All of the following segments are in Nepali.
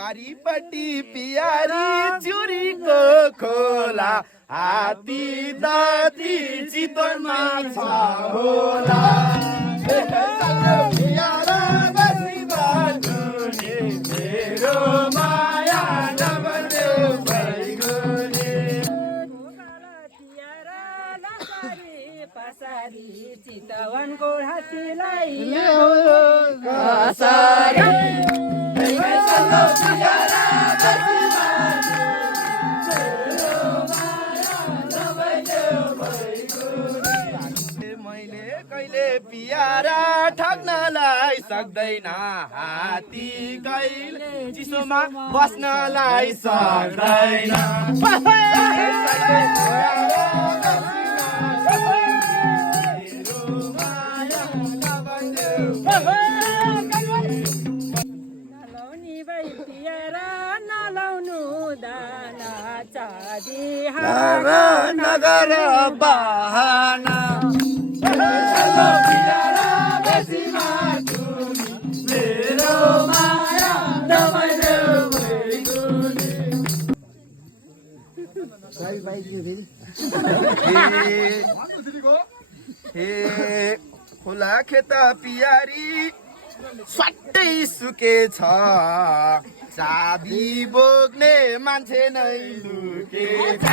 पारिपट्टि पियारी चुरीको खोला हात्ती दाती चितवनमा छ होला मेरो माया नबन्देऊ भइगोले पसारी चितवनको हात्तीलाई मैले कहिले पियारा ठग्नलाई सक्दैन हात्ती कहिले चिसोमा बस्नलाई सक्दैन नगर बहाना मेरो माया हे खोला खेत पियारी स्वाट्टै सुकेछ चाबी बोक्ने मान्छे नै लुकेछ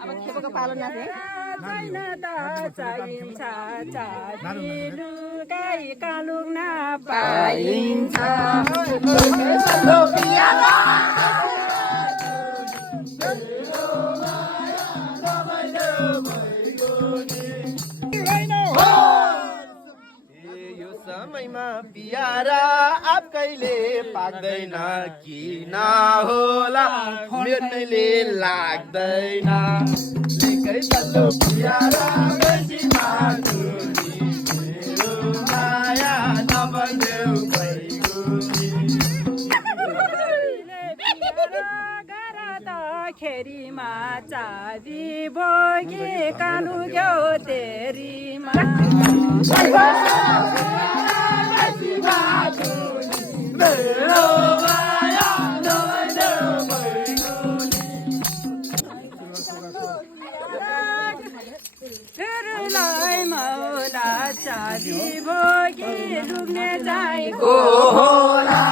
अब खेपेको पालो नाथे छैन त चाहिन्छ चाबी लुकाई कालुङ नपाइन्छ समयमा पियारा अब कहिले पाक्दैन किन होला मेर्नेले लाग्दैन निकै चल्लो पियारा बेसी माथुनी मेरो माया नबन्देऊ भइगोली खेरीमा चाबी बोके कालु ग्यो तेरीमा मेरो माया नबन्देऊ भइगोली फेरलाई मौला चाबी बोके डुब्ने जाएको होला